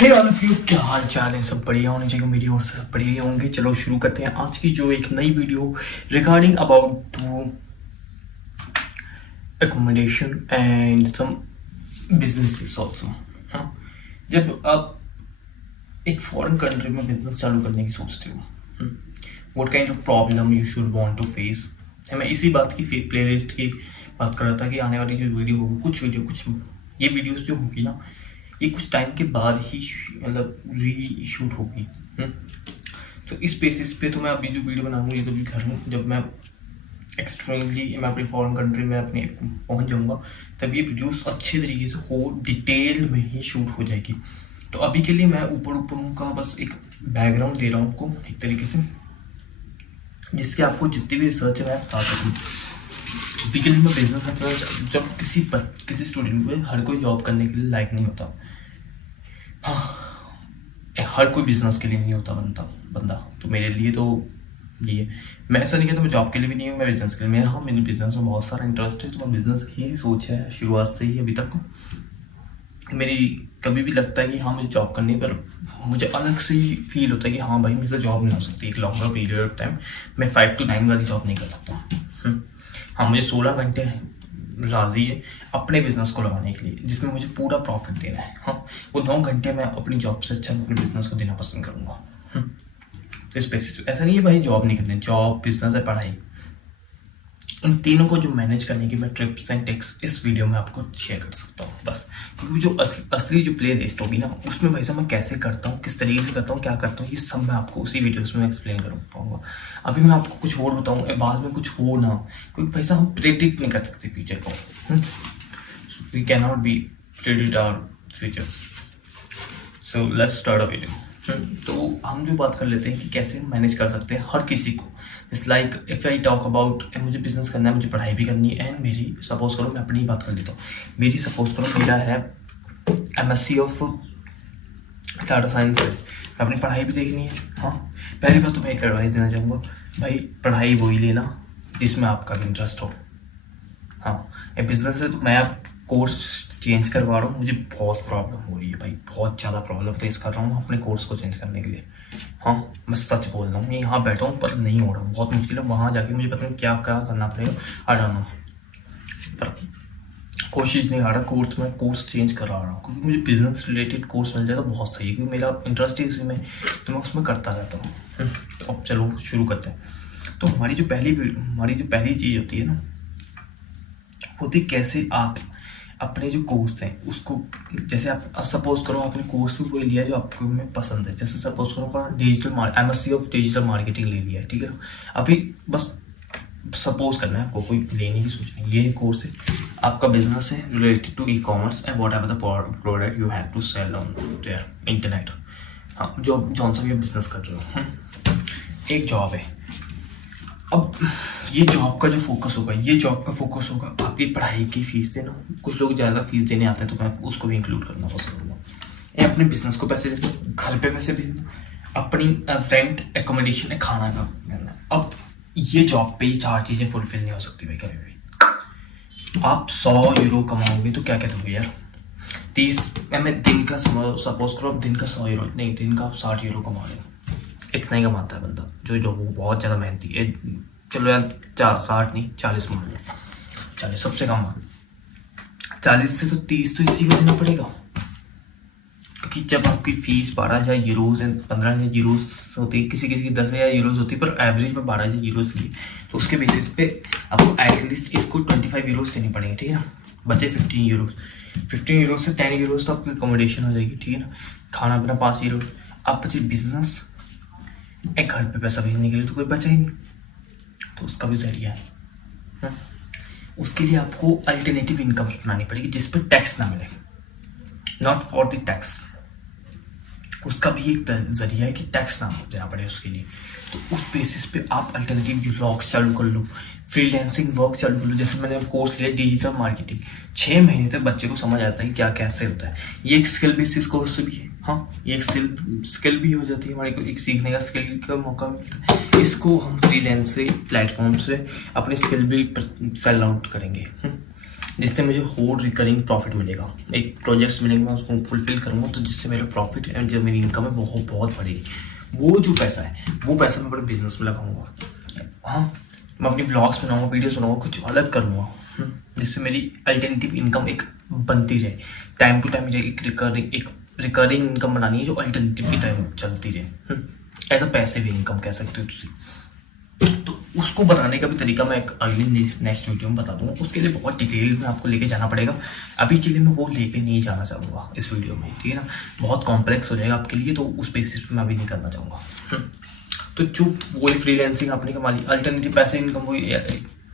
Hey all of you, क्या हाल चाल है? सब बढ़िया होने चाहिए, मेरी ओर से सब बढ़िया ही होंगे। चलो शुरू करते हैं आज की जो एक नई video regarding about to accommodation and some businesses also। हाँ, जब आप एक फॉरेन कंट्री में बिजनेस चालू करने की सोचते हो, what kind of problem you should want to face. मैं इसी बात की प्लेलिस्ट की बात कर रहा था कि आने वाली जो वीडियो होगी, कुछ ये वीडियोस जो होगी ना, ये कुछ टाइम के बाद ही मतलब री शूट होगी। तो इस बेसिस पे तो मैं अभी जो वीडियो बनाऊंगा ये तो भी घर में, जब मैं एक्सट्रीमली मैं अपनी फॉरेन कंट्री में अपने पहुंच जाऊंगा तब ये वीडियोस अच्छे तरीके से हो डिटेल में ही शूट हो जाएगी। तो अभी के लिए मैं ऊपर का बस एक बैकग्राउंड दे रहा हूँ आपको एक तरीके से, जिसके आपको जितनी भी रिसर्च है मैं बता सकूँ। अभी के लिए मैं बिजनेस अप्रोच, जब किसी स्टूडेंट को हर कोई जॉब करने के लिए लायक नहीं होता। हाँ, हर कोई बिजनेस के लिए नहीं होता बंदा। तो मेरे लिए तो ये, मैं ऐसा नहीं कहता मैं जॉब के लिए भी नहीं हूँ, मैं बिजनेस के लिए मैं, हाँ मेरे बिजनेस में बहुत सारा इंटरेस्ट है। तो मैं बिजनेस की ही सोच है शुरुआत से ही अभी तक मेरी। कभी भी लगता है कि हाँ मुझे जॉब करनी है, पर मुझे अलग से ही फील होता है कि हाँ भाई मेरे से जॉब नहीं हो सकती एक लॉन्गर पीरियड ऑफ टाइम। मैं 5 to 9 वाली जॉब नहीं कर सकता। हाँ, मुझे 16 घंटे राजी है अपने बिजनेस को लगाने के लिए, जिसमें मुझे पूरा प्रॉफिट देना है। हाँ, वो 9 घंटे मैं अपनी जॉब से अच्छा अपने बिजनेस को देना पसंद करूँगा। तो इस बेसिस ऐसा नहीं है भाई जॉब नहीं करनी, जॉब बिजनेस है पढ़ाई, इन तीनों को जो मैनेज करने की मैं ट्रिप्स एंड टिप्स इस वीडियो में आपको शेयर कर सकता हूँ बस। क्योंकि जो असली जो प्ले लिस्ट होगी ना, उसमें भाई साहब मैं कैसे करता हूँ, किस तरीके से करता हूँ, क्या करता हूँ, ये सब मैं आपको उसी वीडियोस में एक्सप्लेन कर पाऊंगा। अभी मैं आपको कुछ और बताऊँ, बाद में कुछ हो ना, क्योंकि भाई साहब हम प्रेडिक्ट नहीं कर सकते फ्यूचर को। We can not be predict our future. So let's start a video. तो हम जो बात कर लेते हैं कि कैसे मैनेज कर सकते हैं हर किसी को। It's like if I talk about, मुझे बिजनेस करना है, मुझे पढ़ाई भी करनी है, एंड मेरी सपोज करो मैं अपनी बात कर लेता हूँ। मेरी सपोज करो मेरा है MSc ऑफ डाटा साइंस है, मैं अपनी पढ़ाई भी देखनी है। हाँ, पहली बात तो मैं एक एडवाइस देना चाहूँगा, भाई पढ़ाई वही लेना जिसमें आपका भी इंटरेस्ट हो। हाँ, ये बिजनेस है तो मैं अब कोर्स चेंज करवा रहा हूँ, मुझे बहुत प्रॉब्लम हो रही है भाई, बहुत ज़्यादा प्रॉब्लम फेस कर रहा हूँ अपने कोर्स को चेंज करने के लिए। हाँ, मैं सच बोल रहा हूँ, मैं यहाँ बैठा हूँ पर नहीं हो रहा, बहुत मुश्किल है। वहाँ जाके मुझे पता नहीं क्या क्या करना पड़ेगा, आई डोंट नो, पर कोशिश नहीं आ रहा। कोर्स चेंज करा रहा हूँ क्योंकि मुझे बिजनेस रिलेटेड कोर्स मिल जाए तो बहुत सही है, क्योंकि मेरा इंटरेस्ट है इसी में, तो मैं उसमें करता रहता हूँ। तो अब चलो शुरू करते हैं। तो हमारी जो पहली चीज़ होती है ना, होती कैसे आप अपने जो कोर्स हैं उसको, जैसे आप सपोज करो आपने कोर्स भी वही लिया जो आपको में पसंद है। जैसे सपोज करो MSc ऑफ डिजिटल मार्केटिंग ले लिया है, ठीक है। अभी बस सपोज करना है आपको, कोई लेने की सोच नहीं, ये कोर्स है, आपका बिजनेस है related to e-commerce and whatever the product you have to sell on their internet. हाँ, जो जौन सा भी आप बिजनेस कर रहे हो, एक जॉब है। अब ये जॉब का जो फोकस होगा, ये जॉब का फोकस होगा आपकी पढ़ाई की फीस देना। कुछ लोग ज़्यादा फीस देने आते हैं तो मैं उसको भी इंक्लूड करना पसंद करूँगा। या अपने बिजनेस को पैसे देना, घर पे पैसे भेजना, अपनी रेंट, एकोमोडेशन, खाना का देना। अब ये जॉब पे ये 4 चीज़ें फुलफिल नहीं हो सकती भाई कभी भी। आप 100 यूरो कमाओगे तो क्या कहते हो यार, 30 मैं दिन का सपोज करो आप दिन का 100 यूरो नहीं, दिन का आप 60 यूरो कमा रहे हो, इतना ही कमाता है बंदा जो बहुत ज़्यादा मेहनती है। चलो यार 60 नहीं 40 मान लो, 40 सबसे कम मान, 40 से तो 30 तो इसी को देना पड़ेगा। क्योंकि जब आपकी फीस 12,000 यूरोज है, 15,000 यूरोज होती है, किसी की 10,000 यूरोज होती है, पर एवरेज में 12,000 यूरोज लिए, तो उसके बेसिस पे आपको एटलीस्ट इसको 25 यूरोज देनी पड़ेंगे, ठीक है ना। बचे 15 यूरोज, 15 यूरोज से 10 यूरोज तो आपकी अकोमोडेशन हो जाएगी, ठीक है ना। खाना पीना 5 यूरो, आप बचे बिजनेस, एक घर पे पैसा भेजने के लिए तो कोई बचा ही नहीं, तो उसका भी जरिया है। उसके लिए आपको अल्टरनेटिव इनकम्स बनानी पड़ेगी जिस पर टैक्स ना मिले, नॉट फॉर द टैक्स, उसका भी एक जरिया है कि टैक्स ना देना पड़े उसके लिए। तो उस बेसिस पे आप अल्टरनेटिव व्लॉग्स चालू कर लो, फ्रीलांसिंग वर्क चालू कर लो। जैसे मैंने कोर्स लिया डिजिटल मार्केटिंग, 6 महीने तक बच्चे को समझ आता है क्या कैसे होता है। ये एक स्किल बेसिस कोर्स भी है। हाँ, ये एक स्किल भी हो जाती है हमारे को, एक सीखने का स्किल का मौका मिलता है। इसको हम फ्रीलांस से प्लेटफॉर्म से अपनी स्किल भी सेल आउट करेंगे। जिससे मुझे और रिकरिंग प्रॉफिट मिलेगा, एक प्रोजेक्ट्स मिलेंगे, मैं उसको फुलफिल करूँगा तो जिससे मेरा प्रॉफिट एंड जो मेरी इनकम है वो बहुत बढ़ेगी। वो जो पैसा है वो पैसा मैं अपने बिजनेस में लगाऊंगा। हाँ, मैं अपनी ब्लॉग्स बनाऊंगा, वीडियोस बनाऊंगा, कुछ अलग करूँगा जिससे मेरी अल्टरनेटिव इनकम एक बनती रहे। टाइम टू टाइम मुझे एक रिकरिंग इनकम बनानी है जो अल्टरनेटिव की टाइम चलती रहे। ऐसा पैसे भी इनकम कह सकते हो तुम। तो उसको बनाने का भी तरीका मैं एक अगली नेक्स्ट वीडियो में बता दूंगा। उसके लिए बहुत डिटेल में आपको लेके जाना पड़ेगा। अभी के लिए मैं वो लेके नहीं जाना चाहूँगा इस वीडियो में, ठीक है ना। बहुत कॉम्प्लेक्स हो जाएगा आपके लिए, तो उस बेसिस पे मैं अभी नहीं करना चाहूँगा। तो जो वही फ्रीलैंसिंग आपने कमा ली, अल्टरनेटिव पैसे इनकम वही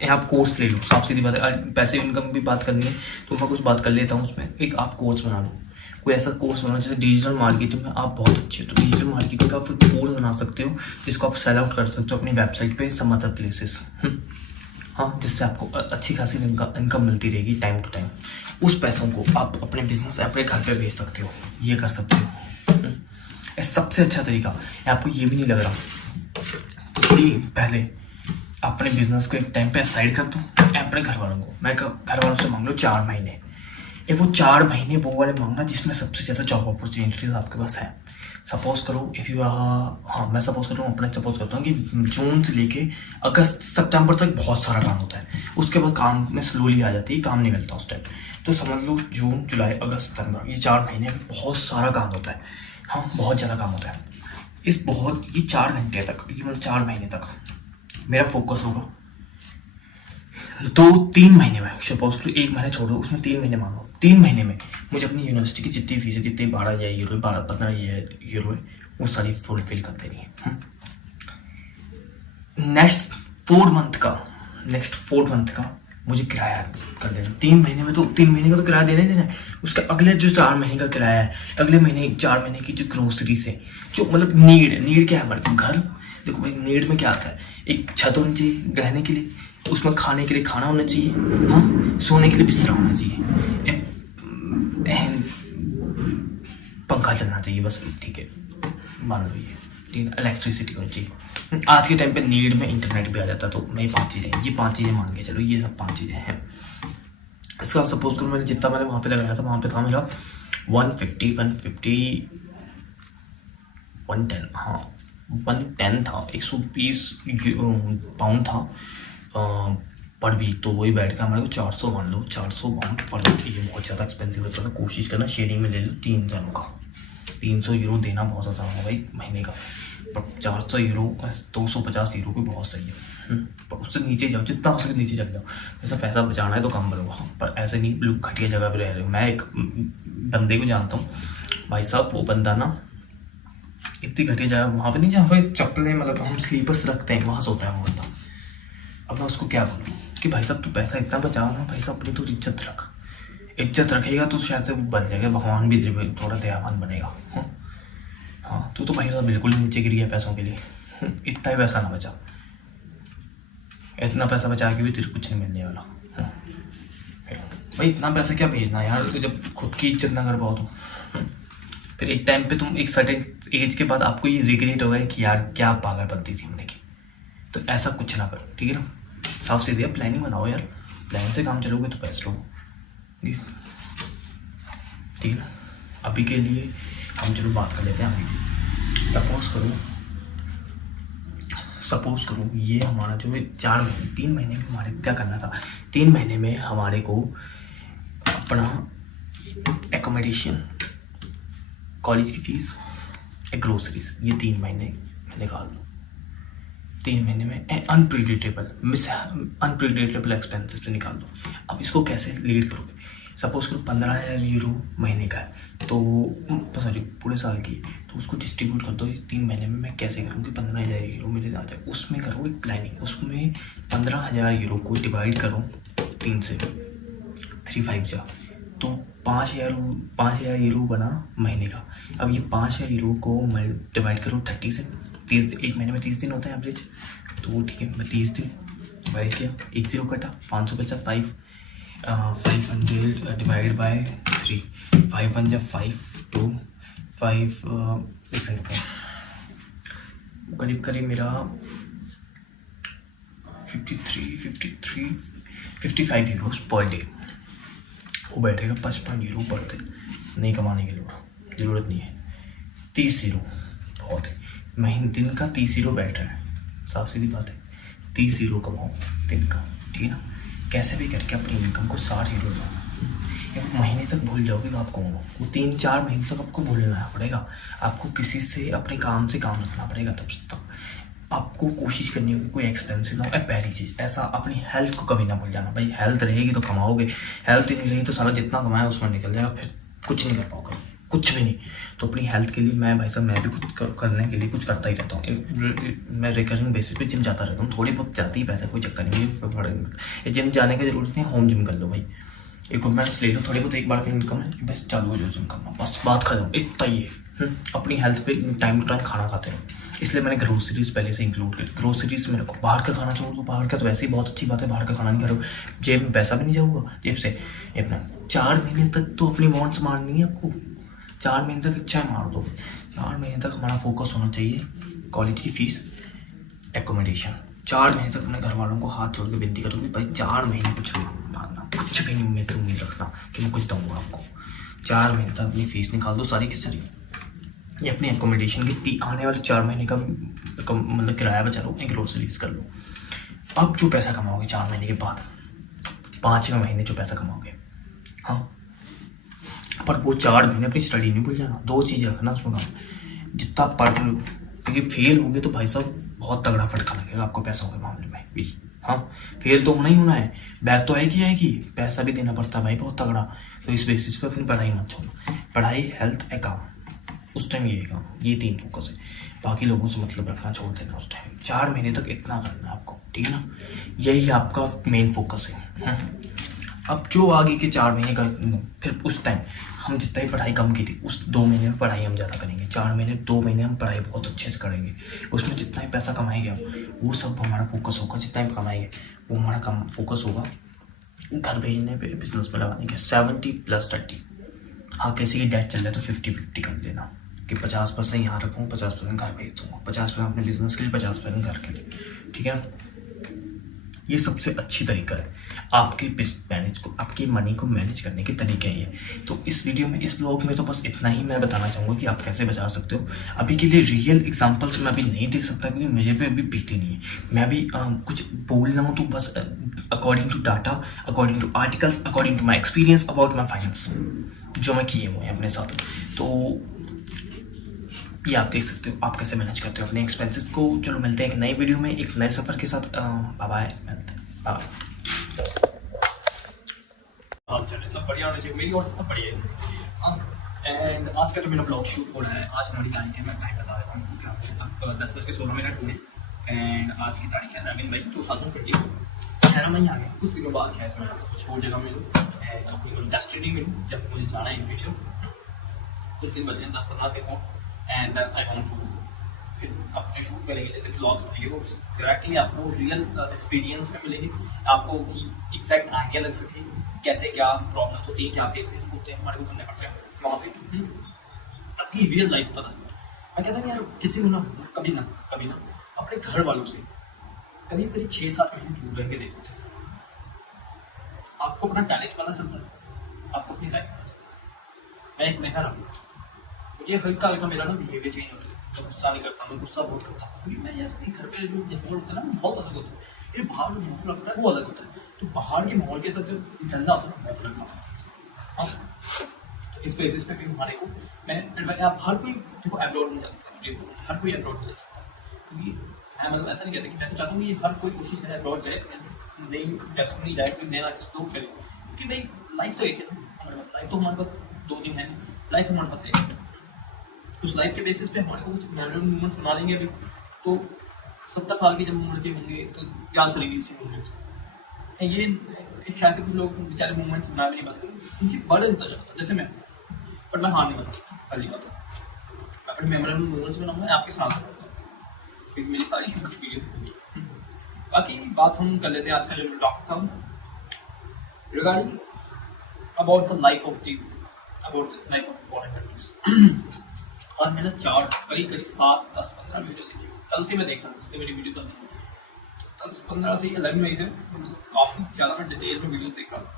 आप कोर्स ले लो। साफ सीधी बात है, पैसे इनकम भी बात करनी है तो मैं कुछ बात कर लेता हूँ उसमें। एक आप कोर्स बना लो, कोई ऐसा कोर्स बना, जैसे डिजिटल मार्केटिंग में आप बहुत अच्छे हो तो डिजिटल मार्केटिंग का आप कोर्स बना सकते हो जिसको आप सेल आउट कर सकते हो अपनी वेबसाइट पे सम अदर प्लेसेस। हाँ, जिससे आपको अच्छी खासी इनकम मिलती रहेगी टाइम टू टाइम। उस पैसों को आप अपने बिजनेस अपने घर पे भेज सकते हो, ये कर सकते हो। सबसे अच्छा तरीका है, आपको ये भी नहीं लग रहा कि पहले अपने बिजनेस को एक टाइम पे साइड कर दो, अपने घर वालों को, मैं घर वालों से मांग लो 4 महीने। वो 4 महीने वो वाले मांगना जिसमें सबसे ज़्यादा जॉब अपॉर्चुनिटीज आपके पास है। सपोज करो इफ़ यू हाँ, मैं सपोज कर रहा हूँ, अपने सपोज करता हूँ कि जून से लेके अगस्त सितंबर तक बहुत सारा काम होता है। उसके बाद काम में स्लोली आ जाती है, काम नहीं मिलता उस टाइम। तो समझ लो जून जुलाई अगस्त सितंबर ये 4 महीने में बहुत सारा काम होता है। हाँ, बहुत ज़्यादा काम होता है। ये 4 घंटे तक, ये मतलब 4 महीने तक मेरा फोकस होगा। 2-3 महीने में सपोज करो, 1 महीने छोड़ो, उसमें 3 महीने मानो। 3 महीने में मुझे अपनी यूनिवर्सिटी की जितनी फीस है, जितनी 12,000 यूरो 15,000 यूरो है, वो सारी फुलफिल कर देनी है। नेक्स्ट 4 मंथ का मुझे किराया कर देना। 3 महीने में तो 3 महीने का तो किराया देना ही देना है। उसका अगले जो 4 महीने का किराया है, अगले महीने 4 महीने की जो ग्रोसरी से जो मतलब नीड क्या है हमारे घर। देखो भाई, नीड में क्या आता है, एक छत होनी चाहिए रहने के लिए, उसमें खाने के लिए खाना होना चाहिए, हाँ, सोने के लिए बिस्तरा होना चाहिए, एक पंखा चलना चाहिए, बस, ठीक है, मान लो ये, ठीक है। इलेक्ट्रिसिटी होनी चाहिए। आज के टाइम पे नीड में इंटरनेट भी आ जाता, तो मैं 5 चीज़ें मान के चलो, ये सब 5 चीज़ें हैं। इसका सपोज करो मैंने जितना मैंने वहाँ पे लगाया था, वहाँ पे था मेरा 110 हाँ 110 था, 120 पाउंड था पर वीक। तो वही बैठ का हमारे को 400 मान लो, 400 पाउंड पर वीक। ये बहुत ज़्यादा एक्सपेंसिव होता है। कोशिश करना शेयरिंग में ले लो 3 जनों का। 300 यूरो देना बहुत आसान है भाई महीने का, पर 400 यूरो 250 यूरो भी बहुत सही है। पर उससे नीचे जाओ, जितना हो सके नीचे चल जाओ। ऐसा पैसा बचाना है तो कम करो, पर ऐसे नहीं लोग घटिया जगह पे रह रहे हो। मैं एक बंदे को जानता हूँ भाई साहब, वो बंदा ना इतनी घटिया जगह, वहाँ पे नहीं जहाँ पे चप्पलें मतलब हम स्लीपर्स रखते हैं, वहाँ सोता है वो बंदा। अब मैं उसको क्या बोलूँ कि भाई साहब तू पैसा इतना बचाओ ना, भाई साहब अपनी तो इज्जत रख। इज्जत रखेगा तो शायद से वो बन जाएगा, भगवान भी थोड़ा दयावान बनेगा। हाँ, तू तो भाई साहब बिल्कुल ही नीचे गिर गया पैसों के लिए। इतना ही पैसा ना बचा, इतना पैसा बचा के भी तेरे कुछ नहीं मिलने वाला। भाई इतना पैसा क्या भेजना यार, जब खुद की इज्जत ना कर पाओ तो। फिर एक टाइम पे तुम एक सर्टेन एज के बाद आपको ये रिग्रेट होगा कि यार क्या पागलपंती थी हमने की। तो ऐसा कुछ ना करो, ठीक है ना। साफ सीधे प्लानिंग बनाओ यार, प्लान से काम चलोगे तो पैसे लोगे, ठीक है ना। अभी के लिए हम चलो बात कर लेते हैं अभी की। सपोज करो ये हमारा जो 4 महीने 3 महीने में हमारे क्या करना था। 3 महीने में हमारे को अपना एकोमोडेशन, कॉलेज की फीस, ग्रोसरीज, ये 3 महीने निकाल दो। 3 महीने में अनप्रिडिक्टेबल एक्सपेंसेस पे निकाल दो। अब इसको कैसे लीड करोगे। सपोज करो 15,000 यूरो महीने का है, तो सॉरी पूरे साल की, तो उसको डिस्ट्रीब्यूट कर दो 3 महीने में। मैं कैसे करूँ कि 15,000 यूरो मेरे आ जाए। उसमें करो एक प्लानिंग, उसमें 15,000 यूरो को डिवाइड करो 3 से, 3-5 जा, तो 5,000 यूरो बना महीने का। अब ये 5,000 यूरो को मैं डिवाइड करूँ 30 से, 30 एक महीने में 30 दिन होता है एवरेज, तो ठीक है मैं 30 दिन डिवाइड किया, 1 0 कटा, 500 बचा, 500 डिवाइड बाय 3, 5 1 जा 5 2 5 करीब करीब मेरा 55 यूरोस पर डे, वो बैठेगा 55 यूरो पर दिन, नहीं कमाने की ज़रूरत नहीं है। 30 यूरो बहुत है, महीने दिन का 30 यूरो बैठ रहा है, साफ सीधी बात है। 30 यूरो कमाओ दिन का, ठीक है ना। कैसे भी करके अपनी इनकम को 60 यूरो लाओ। महीने तक भूल जाओगे आप कौन हो, वो 3-4 महीने तक आपको भूलना पड़ेगा। आपको किसी से अपने काम से काम रखना पड़ेगा। तब तक आपको कोशिश करनी होगी कोई एक्सपेंसिव ना हो। पहली चीज़ ऐसा, अपनी हेल्थ को कभी ना भूल जाना। भाई हेल्थ रहेगी तो कमाओगे, हेल्थ ही नहीं रही तो सारा जितना कमाया उसमें निकल जाएगा, फिर कुछ नहीं कर पाओगे, कुछ भी नहीं। तो अपनी हेल्थ के लिए मैं भाई साहब, मैं भी कुछ करने के लिए कुछ करता ही रहता हूँ। मैं रिकरिंग बेसिस पे जिम जाता रहता हूँ, थोड़ी बहुत जाती ही पैसा, कोई चक्कर नहीं है। जिम जाने की जरूरत नहीं है, होम जिम कर लो भाई, इक्विपमेंट्स ले लो, थोड़ी बहुत एक बार की इनकम है, बस चालू हो जाओ जिम करना, बस बात खत्म, इतना ही है। अपनी हेल्थ पे टाइम टू टाइम खाना खाते रहो। इसलिए मैंने ग्रोसरीज पहले से इंक्लूड कर, ग्रोसरीज में रखो। बाहर का खाना छोड़ दो, बाहर का तो वैसे ही बहुत अच्छी बात है, बाहर का खाना नहीं करो, जेब में पैसा भी नहीं जाऊँगा जेब से अपना। 4 महीने तक तो अपनी वांट्स मारनी है आपको, 4 महीने तक इच्छाएं मार दो। 4 महीने तक हमारा फोकस होना चाहिए कॉलेज की फीस, एकोमोडेशन। 4 महीने तक अपने घर वालों को हाथ जोड़ के विनती करूँगी, भाई 4 महीने कुछ मांगना, कुछ भी नहीं मेरे से उम्मीद रखना कि मैं कुछ दूँगा आपको। 4 महीने तक अपनी फीस निकाल दो सारी की सारी, ये अपनी एकोमोडेशन की आने वाले 4 महीने का मतलब किराया बचा लो, एक ग्रोसरीज कर लो। अब जो पैसा कमाओगे 4 महीने के बाद, 5वें महीने जो पैसा कमाओगे, हाँ, पर वो 4 महीने अपनी स्टडी नहीं भूल जाना। 2 चीज़ रखना उसमें काम, जितना पढ़ रहे हो, क्योंकि फेल होगे तो भाई साहब बहुत तगड़ा फटका लगेगा आपको पैसों के मामले में भी। हाँ, फेल तो होना ही होना है, बैक तो आएगी, पैसा भी देना पड़ता है भाई बहुत तगड़ा। तो इस बेसिस पे अपनी पढ़ाई मत छोड़ो। पढ़ाई, हेल्थ, काम, उस टाइम ये काम, ये 3 फोकस है। बाकी लोगों से मतलब रखना छोड़ देना उस टाइम। 4 महीने तक इतना करना है आपको, ठीक है ना, यही आपका मेन फोकस है। अब जो आगे के 4 महीने का, फिर उस टाइम हम जितना ही पढ़ाई कम की थी, उस 2 महीने में पढ़ाई हम ज़्यादा करेंगे। 4 महीने 2 महीने हम पढ़ाई बहुत अच्छे से करेंगे। उसमें जितना ही पैसा कमाएंगे हम, वो सब हमारा फोकस होगा। जितना ही कमाएंगे वो हमारा कम फोकस होगा घर भेजने पे, बिजनेस में लगाने के। 70+30। हाँ, किसी की डेट चल रहा है तो 50-50 कर लेना कि 50% यहाँ रखूँ, 50% घर भेज दूँगा, 50% अपने बिजनेस के लिए, 50% घर के लिए, ठीक है ना। ये सबसे अच्छी तरीका है आपके मैनेज को, आपकी मनी को मैनेज करने के तरीके हैं ये। तो इस वीडियो में, इस ब्लॉग में तो बस इतना ही मैं बताना चाहूँगा कि आप कैसे बचा सकते हो। अभी के लिए रियल एग्जांपल्स मैं अभी नहीं दे सकता क्योंकि मुझे पे अभी बीती नहीं है। मैं भी कुछ बोल रहा हूँ तो बस according to data, according to articles, according to my experience about my finance जो मैं किए हुए हैं अपने साथ। तो ये आप देख सकते हो आप कैसे मैनेज करते हो अपने एक्सपेंसेस को। चलो मिलते हैं एक नए वीडियो में, एक नए सफ़र के साथ। Bye bye, bye. सब बढ़िया होना चाहिए, मेरी और सब बढ़िया है। एंड आज का जो मेरा ब्लॉग शूट हो रहा है, आज हमारी तारीख है, मैं टाइम बता देता हूँ क्या। अब 10:16 हुए एंड आज की तारीख है 2020। खैर मैं आ गया कुछ दिनों बाद, खैर मैं कुछ और जगह मिलूँ एंड अपनी डेस्टिनी मिलूँ जब मुझे जाना है इन फ्यूचर। कुछ दिन बचे हैं, 10-15 दिन और, एंड आई वांट टू फिर आप जो शूट करेंगे, जितने ब्लॉग्स बनेंगे वो डायरेक्टली आपको रियल एक्सपीरियंस में मिलेंगे, आपको कि एग्जैक्ट आइडिया लग सके कैसे क्या प्रॉब्लम्स होती हैं, क्या फेसेस होते हैं हमारे को करने पड़ते हैं वहाँ पे, आपकी रियल लाइफ पता चलता है। मैं कहता हूँ यार किसी को ना कभी ना अपने घर वालों से करीब 6-7 महीने दूर रह के देखना चाहिए। आपको अपना टैलेंट पता चलता है, आपको अपनी लाइफ पता चलता है। मैं एक महीना रहा, मुझे हल्का मेरा ना बिहेवियर चेंज होने लगा। मैं गुस्सा नहीं करता, मैं गुस्सा बहुत करता था क्योंकि मैं यार घर पे जो माहौल होता है ना बहुत अलग होता है, ये बाहर जो माहौल लगता है वो अलग होता है। तो बाहर के माहौल के साथ जो डरना होता है ना बहुत अलग होता है। हाँ, तो इस बेसिस पे हमारे को मैं आप हर कोई देखो एब्रॉड नहीं जा सकता, मुझे हर कोई एब्रॉड नहीं जा सकता क्योंकि मैं मतलब ऐसा नहीं कहता कि मैं तो चाहता हूँ कि हर कोई कोशिश करे एब्रॉड जाए, नई डेस्टिनी जाए, कोई नया एक्सप्लोर करे, क्योंकि भाई लाइफ तो एक है ना हमारे पास। लाइफ तो हमारे पास 2 दिन है, लाइफ हमारे पास एक है। उस लाइफ के बेसिस पे हमारे को कुछ मेमोरेबल मोमेंट्स बना लेंगे अभी तो 70 साल के जब उम्र के होंगे तो याद करेंगे इसी मोमेंट्स। ये शायद कुछ लोग बेचारे मोमेंट्स बना भी नहीं पाते उनकी बड़ा इंतजार होता है, जैसे मैं, बट मैं हार नहीं बनती। पहली बात मैं अपने मेमोरेबल मोमेंट्स बनाऊंगा आपके साथ क्योंकि मेरी सारी शूट एक्सपीरियंस होगी। बाकी बात हम कर लेते हैं आज का जो टॉपिक था regarding about the life of foreign countries. और मैंने करीब 7-10-15 वीडियो देखी, कल से मैं देख रहा हूँ, जिससे मेरी वीडियो कल नहीं, 10-15 से 11 मई से काफ़ी ज़्यादा मैं डिटेल में वीडियोस देख रहा हूँ।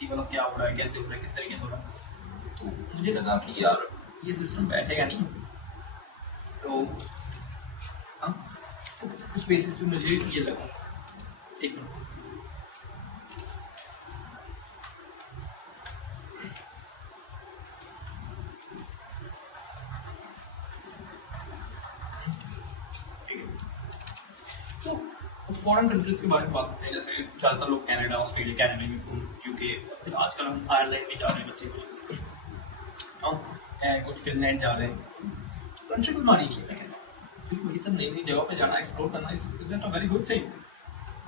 कि मतलब क्या हो रहा है, कैसे हो रहा है, किस तरीके से हो रहा है। तो मुझे लगा कि यार ये सिस्टम बैठेगा नहीं, तो हाँ, तो उस बेसिस पे मुझे ये लगा। एक मिनट, तो फॉरेन कंट्रीज के बारे में बात करते हैं। जैसे ज़्यादातर लोग कनाडा, ऑस्ट्रेलिया, कैनेडा, यूके, फिर आजकल हम आयरलैंड भी जा रहे हैं बच्चे कुछ, हाँ कुछ फिनलैंड जा रहे हैं। तो कंट्री को मानी नहीं है, मैं कहता हूँ, क्योंकि ये सब नई नई जगहों पे जाना, एक्सप्लोर करना is a very good thing.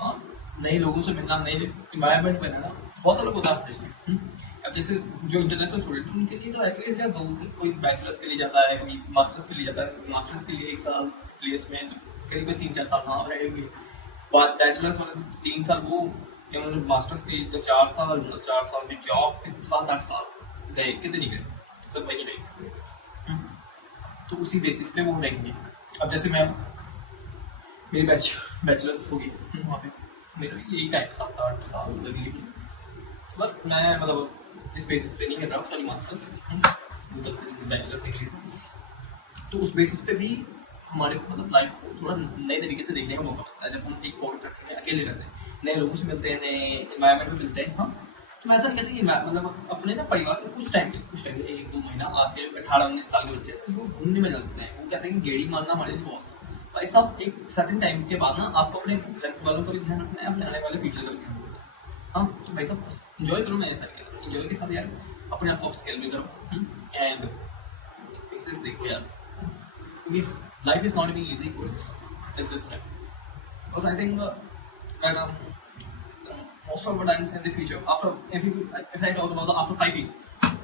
हाँ, नए लोगों से मिलना, नए इन्वायरमेंट में रहना बहुत अलग होता है। अब जैसे जो इंटरनेशनल स्टूडेंट है उनके लिए तो एटलीस्ट यार कोई बैचलर्स के लिए जाता है, कोई मास्टर्स के लिए जाता है। मास्टर्स के लिए 1 साल प्लेसमेंट, करीब 3-4 साल वहाँ रहेंगे। बैचलर्स वाले 3 साल वो, या मतलब मास्टर्स के लिए तो 4 साल, 4 साल में जॉब 7-8 साल गए, कितने गए, सब वही रहेंगे। तो उसी बेसिस पे वो रहेंगे। अब जैसे मैं, मेरी बैचलर्स होगी वहाँ पे, मेरा यही टाइम 7-8 साल लगेगी, बट मैं मतलब इस बेसिस पे नहीं कर रहा हूँ, सॉरी मास्टर्स, मतलब बैचलर्स के लिए। तो उस बेसिस पे भी हमारे को मतलब लाइफ को थोड़ा नए तरीके से देखने का मौका मिलता है। जब हम एक कोविड करते हैं, अकेले रहते हैं, नए लोगों से मिलते हैं, नए इन्वायरमेंट में मिलते हैं। हाँ, तो मैं ऐसा नहीं कहती कि मतलब अपने ना परिवार से कुछ टाइम 1-2 महीना, आज के 18-19 साल के बच्चे वो घूमने में लगते हैं। वो कहते हैं कि गेड़ी मारना हमारे लिए बहुत है भाई साहब। एक सर्टेन टाइम के बाद ना आपको अपने घर वालों का भी ध्यान रखना है, अपने आने वाले फ्यूचर का भी ध्यान रखना है। हाँ, तो भाई साहब इंजॉय करो, मैं ऐसा नहीं कहता, इंजॉय के साथ यार अपने आप को अपस्केल भी करो। एंड इससे देखो यार, क्योंकि life is not even easy for this at this time, because I think that most of the times in the future, after if I talk about the after 5 years,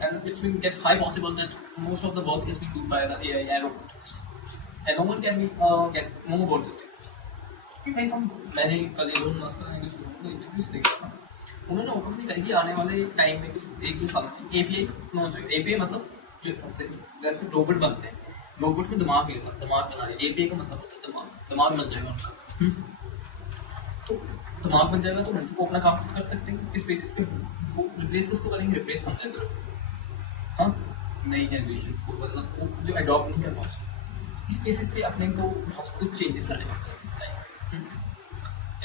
and it's been get high possible that most of the work is being done by the AI and robotics, and no one can be get know about this thing. क्योंकि भाई सब, मैंने कल Elon Musk का interview देखा था, उन्होंने openly कहा कि आने वाले टाइम में कुछ 1-2 साल में API लॉन्च होगा। API मतलब जो जैसे रोबोट बनते हैं, रोबोट में दिमाग नहीं होता, दिमाग बना रहे। API का मतलब होता है दिमाग बन जाएगा उनका। तो दिमाग बन जाएगा तो वो अपना काम खुद कर सकते हैं। इस बेसिस पे वो रिप्लेस किसको करेंगे, रिप्लेस हम जैसे लोग। हाँ, नई जनरेशन को मतलब वो जो अडॉप्ट नहीं कर पाते, इस बेसिस पे अपने को बहुत कुछ चेंजेस लाने पड़ते हैं।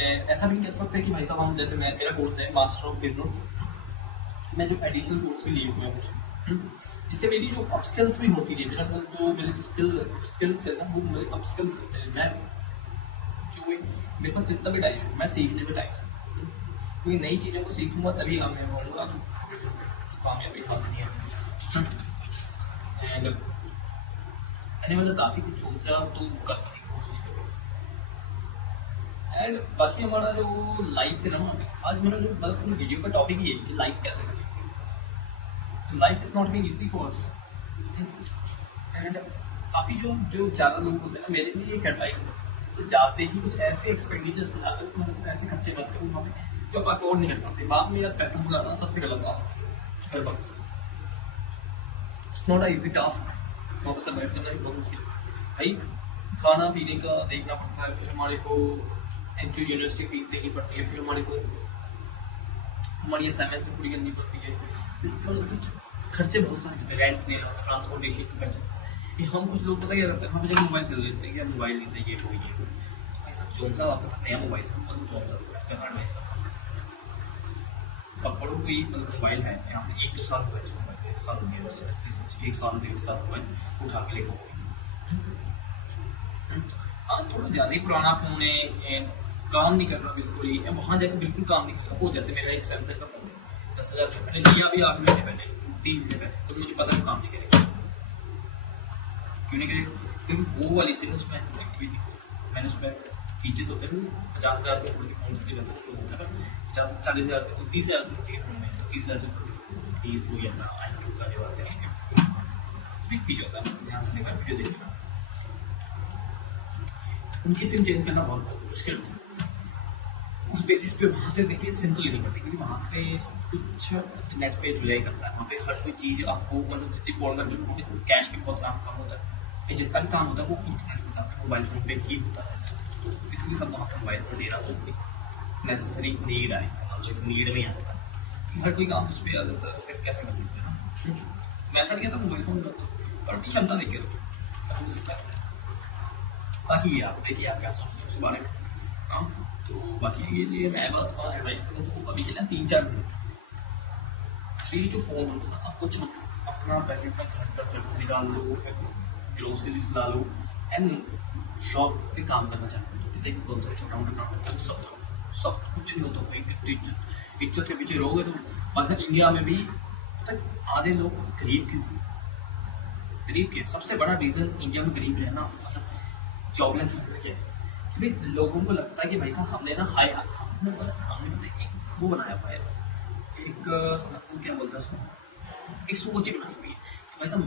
ऐसा भी नहीं कर सकते कि भाई साहब हम, जैसे मेरा कोर्स है मास्टर ऑफ बिजनेस, मैं जो एडिशनल कोर्स भी लिए हुए हैं कुछ, जिससे मेरी जो अपस्किल्स भी होती है, मेरा जो मेरे जो स्किल्स है ना, वो मेरे अपस्किल्स करते हैं। मैं जो मेरे पास जितना भी टाइम है, मैं सीखने में टाइम है, कोई नई चीज़ों को सीखूंगा तभी कामयाब होऊंगा, कामयाबी हाथ नहीं है। एंड मैंने मतलब काफ़ी कुछ सोचा, तो करने की कोशिश करूँ। एंड बाकी हमारा जो लाइफ है ना, आज मेरा जो मतलब वीडियो का टॉपिक ही है कि लाइफ कैसे करें। Life is not being easy for us. And काफ़ी जो ज़्यादा लोग होते हैं ना, मेरे लिए एक एडवाइस है, जाते ही कुछ ऐसे एक्सपेंडिचर्स मतलब ऐसे खर्चे मत करो वहाँ पे जो आप अफोर्ड नहीं कर पाते। बाद में यार पैसा बुलाना सबसे गलत बात है हर वक्त। It's not a easy task, वहाँ पर सर्वाइव करना भी बहुत मुश्किल है भाई। खाना पीने का देखना पड़ता है, फिर हमारे को एंट्री यूनिवर्सिटी फीस देनी पड़ती है, फिर हमारे को हमारी असाइनमेंट्स पूरी करनी पड़ती है, मतलब कुछ खर्चे बहुत सारे, रेंट्स लेना, ट्रांसपोर्टेशन के खर्चे। हम कुछ लोग पता क्या करते हैं, हम जब मोबाइल कर लेते हैं कि मोबाइल नहीं चाहिए, वो ये भाई सब जोन सा आपके पास नया मोबाइल है, मतलब जोन सा कारण है सब पकड़ो कोई मतलब मोबाइल है यहाँ पे 1-2 साल हुआ है, इस मोबाइल 1 साल हो गया बस, 1 साल 1.5 साल हुआ है, उठा के लेको। हाँ, थोड़ा ज़्यादा ही पुराना फ़ोन है, काम नहीं कर रहा बिल्कुल ही, वहाँ जाकर बिल्कुल काम नहीं कर रहा। वो जैसे मेरा एक सैमसंग का फ़ोन है, 10,000 मैंने लिया अभी 8 महीने पहले, 3 महीने पहले, तो मुझे पता है काम नहीं करेगा। क्यों नहीं करेगा? क्योंकि वो वाली सिम उसमें एक्टिव थी, मैंने उस पर फीचर्स होते हैं 50,000 से ऊपर के फ़ोन के लिए होता है, 50-40,000 से 30,000 से ऊपर के फ़ोन में, 30,000 से ऊपर के फीस हो गया था iQOO का जो आते हैं, उसमें एक फीचर होता है, ध्यान से देखा वीडियो देखना, उनकी सिम चेंज करना बहुत मुश्किल होता है। उस बेसिस पे वहाँ से देखिए सिम तो लेनी पड़ती है, क्योंकि वहाँ से कुछ नेट पे जुड़ा ही करता है, वहाँ पे हर कोई चीज़ आपको मतलब जितनी फोन करनी है, वहाँ पे कैश भी बहुत कम होता है, ये जितना भी काम होता है वो इंटरनेट होता है, मोबाइल फ़ोन पे ही होता है। तो इसलिए सब वहाँ पर मोबाइल फ़ोन दे रहा हो, नेसेसरी नीड आए, मतलब नीड में आता है। हर कोई काम उस पर आ जाता है, फिर कैसे कर सकते हैं ना। मैं ऐसा नहीं कहता मोबाइल फोन पर अपनी क्षमता देख के रखो। बाकी ये आप देखिए आप क्या सोचते हैं उस बारे में। हाँ, तो बाकी ये लिए मैं बात एडवाइस करूँ तो अभी के लिए 3-4 मिनट 3 to 4 मंथ्स ना आप कुछ अपना पहले अपना घर का खर्च निकाल लो, ग्रोसरीज ला लो एंड शॉप पे काम करना चाहते हो तो कितने भी कौन सा छोटा मोटा काम करता है सब कुछ नहीं होता भाई। कितनी इज्जत के पीछे रहोगे तो मतलब इंडिया में भी पता आधे लोग गरीब क्यों हैं? गरीब के सबसे बड़ा रीज़न इंडिया में गरीब रहना मतलब जॉबलेस रहना क्या है कि भाई लोगों को लगता है कि भाई साहब हमने ना हमने पता एक वो बनाया हुआ है, एक समझ क्या बोलते हैं उसको, एक सोच ही बनाई हुई है कि भाई साहब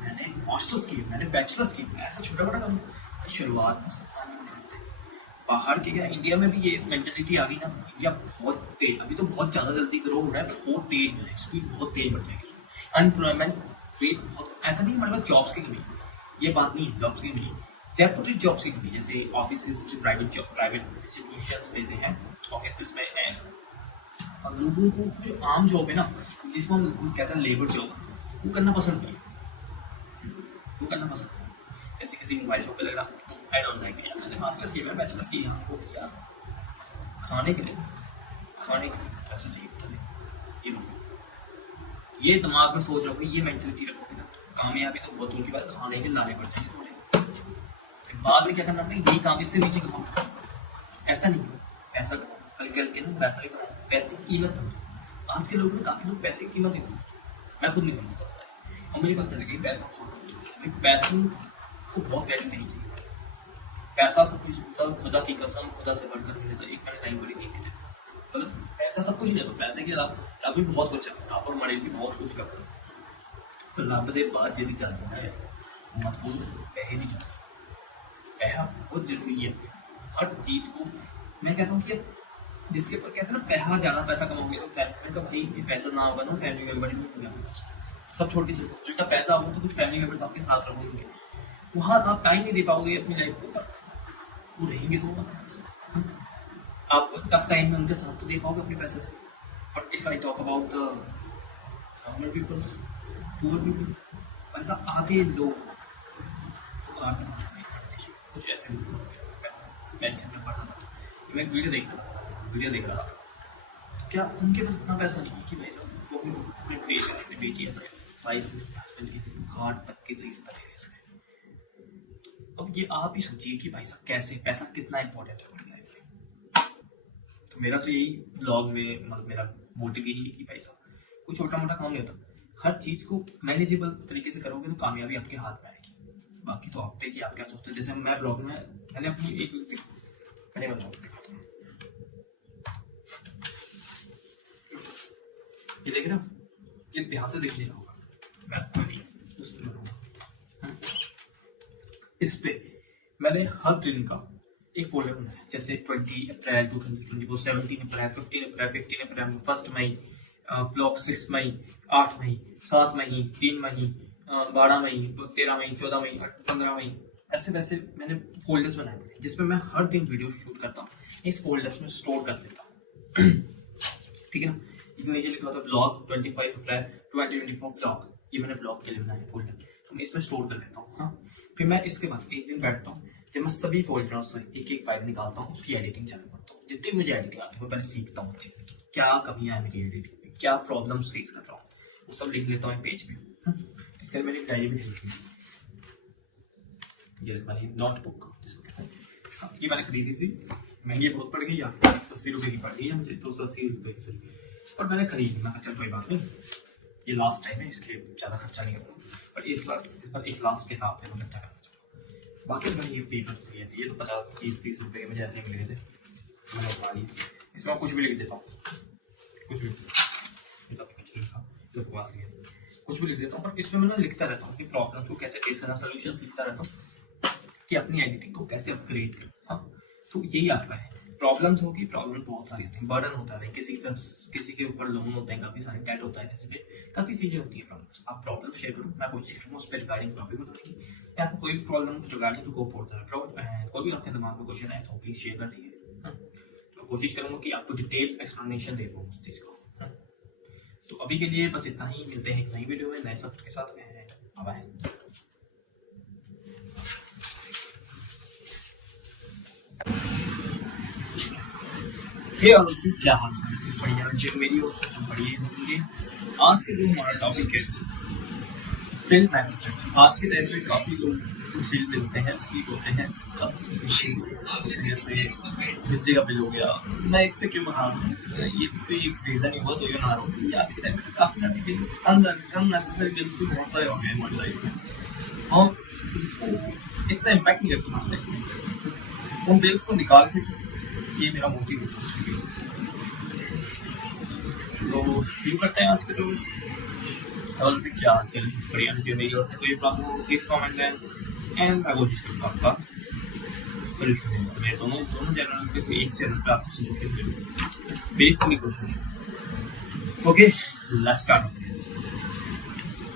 मैंने मास्टर्स किया, मैंने बैचलर्स किया, ऐसा छोटा बड़ा काम शुरुआत में सब काम नहीं करते। बाहर के क्या इंडिया में भी ये मेंटेलिटी आ गई ना, इंडिया बहुत तेज अभी तो बहुत ज़्यादा जल्दी ग्रो हो रहा है, बहुत तेज है, स्पीड बहुत तेज बढ़ जाएगी। अनएम्प्लॉयमेंट रेट बहुत, ऐसा नहीं हमारे पास जॉब्स की कमी, ये बात नहीं है जॉब्स की कमी, रेपुटेड जॉब्स की कमी। जैसे ऑफिस जो प्राइवेट इंस्टीट्यूशंस देते हैं ऑफिस में है, और लोगों को जो आम जॉब है ना जिसको हम कहते हैं लेबर जॉब, वो करना पसंद नहीं है, वो करना पसंद नहीं। जैसे किसी मोबाइल शॉप पे लग रहा आई डोंट लाइक यार, मैंने मास्टर्स किया, मैंने बैचलर्स किया, यहाँ से हो गया यार, खाने के लिए पैसा चाहिए होता है। ये मतलब ये दिमाग में सोच रखो, ये मेंटेलिटी रखोगे ना कामयाबी तो बहुत दूर की बात, खाने के लाने पड़ जाएंगे थोड़े, बाद में क्या करना पड़ेगा, यही काम इससे नीचे कमाओ। ऐसा नहीं है पैसा कमाओ हल्के हल्के ना, पैसा नहीं कमाओ, पैसे की कीमत समझो। आज के लोग में काफी लोग पैसे की कीमत नहीं समझते, मैं खुद नहीं समझता था, और मुझे पता लगा कि पैसा पैसों को बहुत वैल्यू देनी चाहिए। पैसा सब कुछ होता, खुदा की कसम खुदा से बढ़कर मिले तो एक मैंने लाइन पढ़ी थी मतलब पैसा सब कुछ नहीं होता, पैसे के अलावा भी बहुत कुछ है, आप और मरे भी बहुत कुछ करते हैं। फिर रब दे बात यदि चाहते हैं मतलब पैसे नहीं चाहते, पैसा बहुत जरूरी है हर चीज को। मैं कहता हूँ कि जिसके कहते हैं ना पैसा ज़्यादा पैसा कमाओगे तो फैमिली का भाई ये पैसा ना होगा ना फैमिली मेम्बर भी होगा, सब छोड़ के चलो, उल्टा पैसा होगा तो कुछ फैमिली मेम्बर्स आपके साथ रहोगे, वहाँ आप टाइम नहीं दे पाओगे अपनी लाइफ को, पर वो रहेंगे तो आप टफ टाइम में उनके साथ तो दे पाओगे अपने पैसे से। But if I talk about the normal peoples, poor people, ऐसा आधे लोग बुखार से कुछ ऐसे मैं पढ़ा था, मैं एक वीडियो देख रहा था, तो क्या उनके पास इतना पैसा नहीं है कि भाई साहब वो अपने पेट अपने बेटी अपने वाइफ हस्बैंड की बुखार तक के सही से तक ले सके। अब ये आप ही सोचिए कि भाई साहब कैसे पैसा कितना इंपॉर्टेंट है हमारी लाइफ में। तो मेरा तो यही ब्लॉग में मतलब मेरा मोटिव यही है कि भाई साहब कोई छोटा मोटा काम नहीं होता, हर चीज को मैनेजेबल तरीके से करोगे तो कामयाबी आपके हाथ में आएगी। बाकी तो आप पे कि आप क्या सोचते हैं। जैसे मैं ब्लॉग में मैंने अपनी एक मैंने दिखाता हूँ, ये देख रहे हो, ये ध्यान से देख लिया होगा, मैं इस पे मैंने हर दिन का एक फोल्डर बनाया, जैसे 20 अप्रैल 2024, 17 अप्रैल, 15 अप्रैल, 15 अप्रैल, 1 मई, ब्लॉग 6 मई, 8 मई, 7 मई, 3 मई, 12 मई, 13 मई, 14 मई, 15 मई, ऐसे वैसे मैंने फोल्डर्स बनाए पड़े जिसमें मैं हर दिन वीडियो शूट करता हूँ, इस फोल्डर्स में स्टोर कर लेता हूँ। ठीक है ना, इसमें नीचे लिखा होता है ब्लॉग 25 अप्रैल 2024 ब्लॉग, ये मैंने ब्लॉग के लिए बनाया फोल्डर, तो मैं इसमें स्टोर कर लेता हूँ। हाँ, फिर मैं इसके बाद एक दिन बैठता हूँ, जब मैं सभी फोल्डरों से एक एक फाइल निकालता हूँ, उसकी एडिटिंग चालू करता हूँ। जितनी मुझे एडिटिंग आती है मैं पहले सीखता हूँ अच्छे से, क्या कमियां है मेरी एडिटिंग में, क्या प्रॉब्लम्स फेस कर रहा हूँ, वो सब लिख लेता हूँ एक पेज पे। इसके लिए मैंने एक डायरी भी लिखी है, ये मैंने नोटबुक जिसको कहते हैं, हाँ, ये मैंने खरीदी थी, महंगी बहुत पड़ गई यार, 180 रुपये की पड़ गई है मुझे, 280 रुपये की, पर मैंने खरीदी। मैं चल कोई बात नहीं, ये लास्ट टाइम है, इसके ज़्यादा खर्चा नहीं करूँगा, पर इस बार एक लास्ट किताब पे मैं खर्चा करना चाहूँगा। बाकी मैंने ये पेपर लिए थे, ये तो 50-30 रुपये के मुझे ऐसे मिल गए थे, मैंने उठा ली। इसमें कुछ भी लिख देता हूँ, कुछ भी कुछ भी लिख देता हूँ, पर इसमें मैं लिखता रहता हूँ कि प्रॉब्लम्स को कैसे फेस करना, सोल्यूशंस लिखता रहता हूँ कि अपनी एडिटिंग को कैसे अपग्रेड करें। हाँ, तो यही आपका है, प्रॉब्लम्स होगी, प्रॉब्लम बहुत सारी होती है, बर्डन होता है, किसी के ऊपर लोन होता है, काफी सारे डेट होता है, किसी पे काफी चीजें होती है प्रॉब्लम्स। आप प्रॉब्लम शेयर करो, मैं कोशिश करूँगा उस पर रिगार्डिंग टॉपिक बनाने की, या आपको कोई भी problem regarding to go for that, कोई भी आपके दिमाग में क्वेश्चन आए तो प्लीज शेयर कर दीजिए। तो कोशिश करूँगा कि आपको डिटेल एक्सप्लेनेशन दे पाऊँ उस चीज़ को। तो अभी के लिए बस इतना ही, मिलते हैं एक नई वीडियो में नए सॉफ्ट के साथ में। बाय। क्या हाल है? बढ़िया, जिम मेरी ओर से तो बढ़िया होंगे। आज के जो हमारा टॉपिक है बिल मैनेजमेंट। आज के टाइम में काफी लोग बिल मिलते हैं, रिसीव होते हैं, जैसे बिजली का बिल हो गया। मैं इस पे क्यों बना रहा हूँ, ये कोई एक रीजन ही हुआ तो ये बना रहा हूँ। आज के टाइम में काफी सारे बिल्स, अननेसेसरी बिल्स भी बहुत सारे हो गए हमारी लाइफ में, और इसको इतना इम्पैक्ट नहीं करता हमारे लाइफ में। उन बिल्स को निकाल के ये मेरा मोटिव है। तो शुरू करते हैं आज के टॉपिक। और भी क्या चल बढ़िया, मुझे मेरी ओर से कोई प्रॉब्लम हो प्लीज कमेंट दें एंड मैं कोशिश करूँगा आपका सोल्यूशन देने का। मैं दोनों चैनल पे कोई एक चैनल पे आपको सोल्यूशन दे दूँ, मेरी पूरी कोशिश। Okay let's start.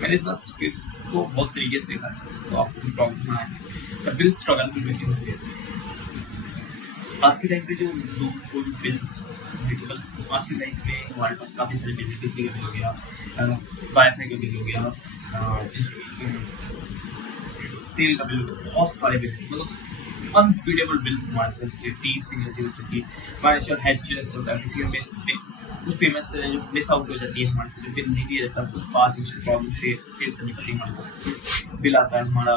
मैंने इस बार स्क्रिप्ट को बहुत तरीके से देखा है, तो आपको कोई प्रॉब्लम ना आए। बिल स्ट्रगल की बेटी होती है आज के टाइम पे। जो लोग को बिल वेरिएबल, आज के टाइम पे हमारे पास काफ़ी सारे बिल, बिजली का बिल हो गया, वाईफाई का बिल हो गया, तेल का बिल हो गया, बहुत सारे बिल, मतलब अनबीटेबल बिल्स हमारे पास होते हैं। फीस की फाइनेंशियल हेड्जेस होता है, किसी का बेस पे कुछ पेमेंट्स हैं जो मिस आउट हो जाती है हमारे से, जो बिल नहीं दिया जाता, कुछ बाद में प्रॉब्लम से फेस करनी पड़ती है हमारे को। बिल आता है हमारा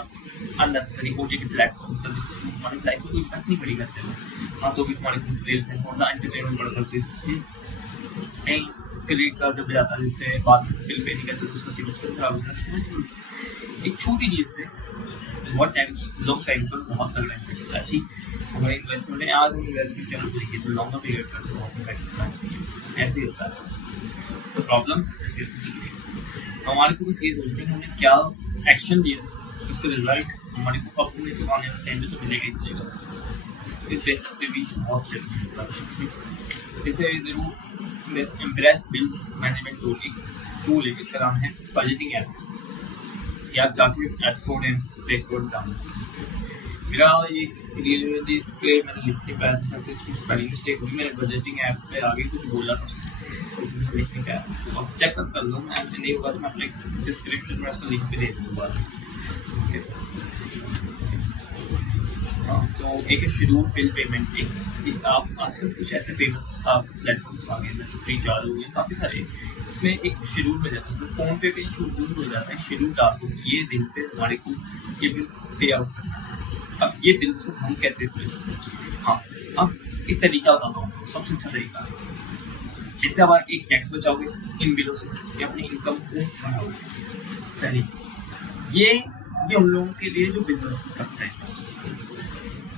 अननेसेसरी OTT प्लेटफॉर्म्स का, जिसको हमारी लाइफ को इम्पैक्ट नहीं पड़ी करते हैं, हाँ तो भी हमारे कुछ बिल हैं और एंटरटेनमेंट पर्पसेस। क्रेडिट कार्ड का बिल आता है, जिससे बाद में बिल पे नहीं करते तो उसका सिविल स्कोर खराब होता है। एक छोटी चीज़ से बहुत टाइम, लॉन्ग टाइम पर बहुत तगड़ा इम्पैक्ट है। अच्छी हमारे इन्वेस्टमेंट है, आज हम इन्वेस्टमेंट चैनल को देखिए तो लॉन्ग पीरियड पर बहुत इम्पैक्ट होता है। ऐसे ही होता है, तो प्रॉब्लम ऐसे होती है। हमारे को बस ये सोचते हैं हमने क्या एक्शन लिया, उसका रिजल्ट हमारे को अब पूरे आने वाले टाइम में तो मिलेगा ही मिलेगा। इस बेसिस पे भी बहुत जरूरी होता है। इसे जरूर इम्प्रेस बिल मैनेजमेंट टूल है, इसका नाम है बजटिंग ऐप। या आप जाके ऐप स्टोर है, प्ले स्टोर में डाउनलोड। मेरा ये रियल डिस्प्ले मैंने लिखने का पहली मिस्टेक हुई, मैंने बजटिंग ऐप पे आगे कुछ बोला था लिखने का। तो आप चेक कर लो, मैं ऐसे नहीं होगा तो मैं अपने डिस्क्रिप्शन में उसका लिंक भी दे दूँगा। हाँ, तो एक शेड्यूल बिल पेमेंट। आप आजकल कुछ ऐसे पेमेंट्स आप प्लेटफॉर्म्स आ गए जैसे फ्रीचार्ज हो गए, काफ़ी सारे, इसमें एक शेड्यूल मिल जाता है। फोन पे पे शेड्यूल हो जाता है, शेड्यूल डाल दो, ये दिन पे हमारे को ये बिल पे आउट करना है। अब ये बिल्स को हम कैसे पे सकते हैं? हाँ, अब एक तरीका बताता हूँ, सबसे अच्छा तरीका है। इससे आप एक टैक्स बचाओगे इन बिलों से, या अपनी इनकम को बढ़ाओगे। पहली चीज ये उन लोगों के लिए जो बिजनेस करते हैं, बस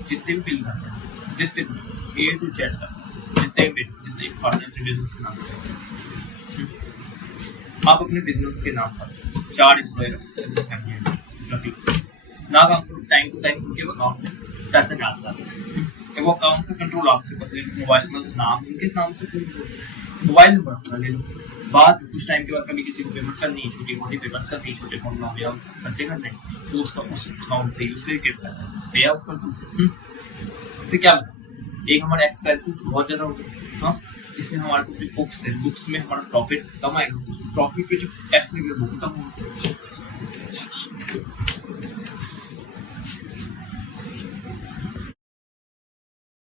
जितने भी बिल करते हैं, जितने भी A to Z तक जितने भी जितने फॉर्मेट बिजनेस के नाम पर, आप अपने बिजनेस के नाम पर 4 एम्प्लॉय रखिए, ना काम करो, टाइम टू टाइम उनके अकाउंट में पैसे डालता है। वो अकाउंट का कंट्रोल आपके पास ले, मोबाइल मतलब नाम उनके नाम से मोबाइल नंबर अपना ले लो। बाद कुछ टाइम के बाद कभी किसी को पेमेंट करनी है, छोटी मोटी पेमेंट्स करनी, छोटे मोटे नौकरियां खर्चे करने, तो उसका उस अकाउंट से यूज करके पैसा पे आउट कर दो। इससे क्या एक हमारे एक्सपेंसेस बहुत ज्यादा होते हैं, हाँ, जिससे हमारे को जो बुक्स है, बुक्स में हमारा प्रॉफिट कम आएगा, उस प्रॉफिट पे जो टैक्स लगेगा वो कम होगा।